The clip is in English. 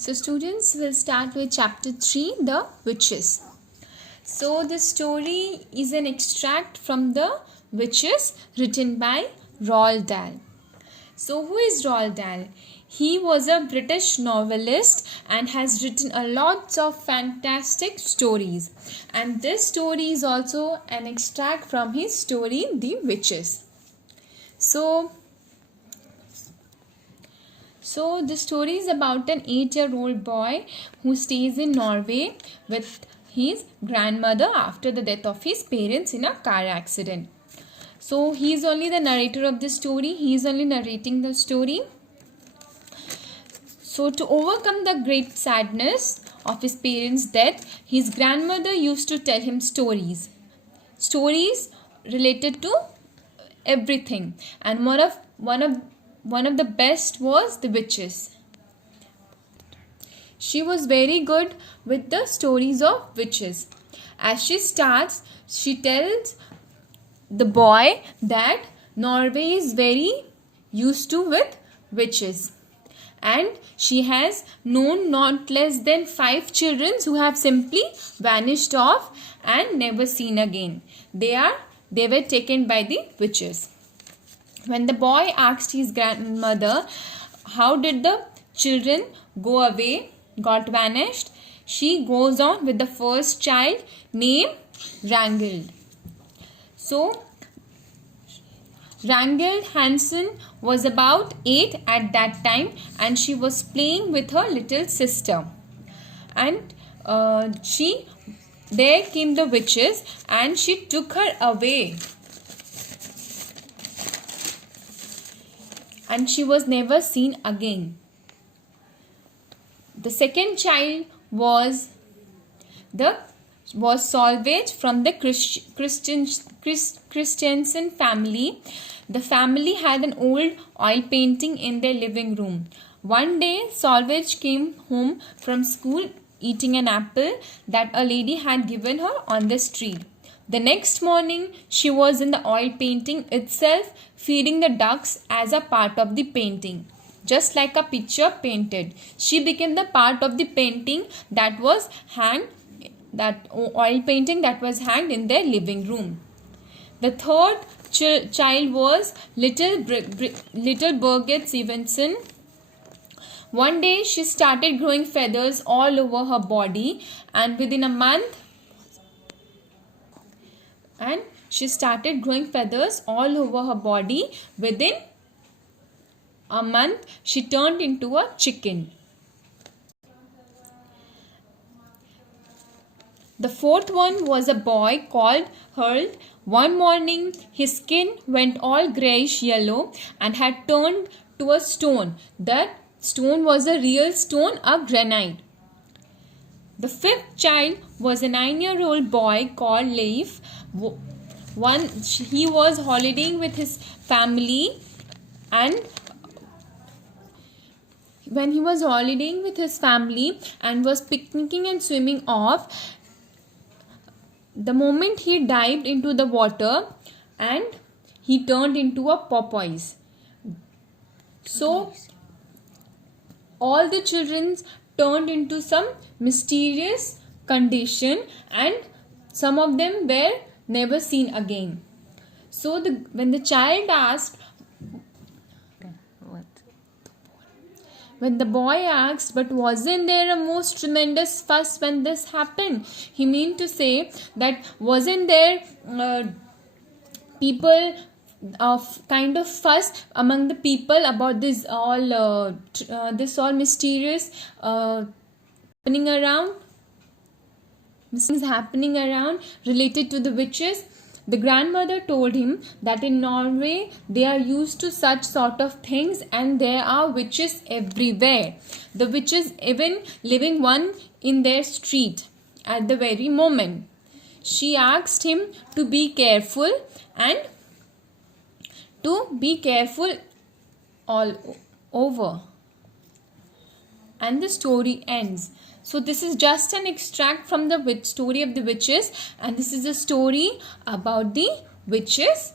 So students, will start with chapter 3, The Witches. So the story is an extract from The Witches written by Roald Dahl. So who is Roald Dahl? He was a British novelist and has written a lot of fantastic stories. And this story is also an extract from his story The Witches. So the story is about an 8-year-old boy who stays in Norway with his grandmother after the death of his parents in a car accident. So he is only the narrator of the story. He is only narrating the story. So to overcome the great sadness of his parents' death, his grandmother used to tell him stories. Stories related to everything. And one of the best was the witches. She was very good with the stories of witches. As she starts, she tells the boy that Norway is very used to with witches. And she has known not less than 5 children who have simply vanished off and never seen again. They were taken by the witches. When the boy asked his grandmother how did the children got vanished, she goes on with the first child named Ragnhild. So Ragnhild Hansen was about 8 at that time and she was playing with her little sister. And there came the witches and she took her away. And she was never seen again. The second child was Solveig from the Christensen family. The family had an old oil painting in their living room. One day, Solveig came home from school eating an apple that a lady had given her on the street. The next morning, she was in the oil painting itself, feeding the ducks as a part of the painting. Just like a picture painted, she became the part of the painting that was hanged, that oil painting that was hanged in their living room. The third child was little Birgit Stevenson. One day, she started growing feathers all over her body, and within a month, Within a month, she turned into a chicken. The fourth one was a boy called Harold. One morning, his skin went all greyish yellow and had turned to a stone. That stone was a real stone, a granite. The fifth child was a 9-year-old boy called Leif. He was holidaying with his family, and when he was holidaying with his family and was picnicking and swimming off, the moment he dived into the water and he turned into a porpoise. So all the children turned into some mysterious condition and some of them were never seen again. So when the child asked, when the boy asked, but wasn't there a most tremendous fuss when this happened? He meant to say that wasn't there people of kind of fuss among the people about this all mysterious happening around related to the witches? The grandmother told him that in Norway they are used to such sort of things and there are witches everywhere. The witches even living one in their street at the very moment. She asked him to be careful all over. And the story ends. So this is just an extract from the story of the witches, and this is a story about the witches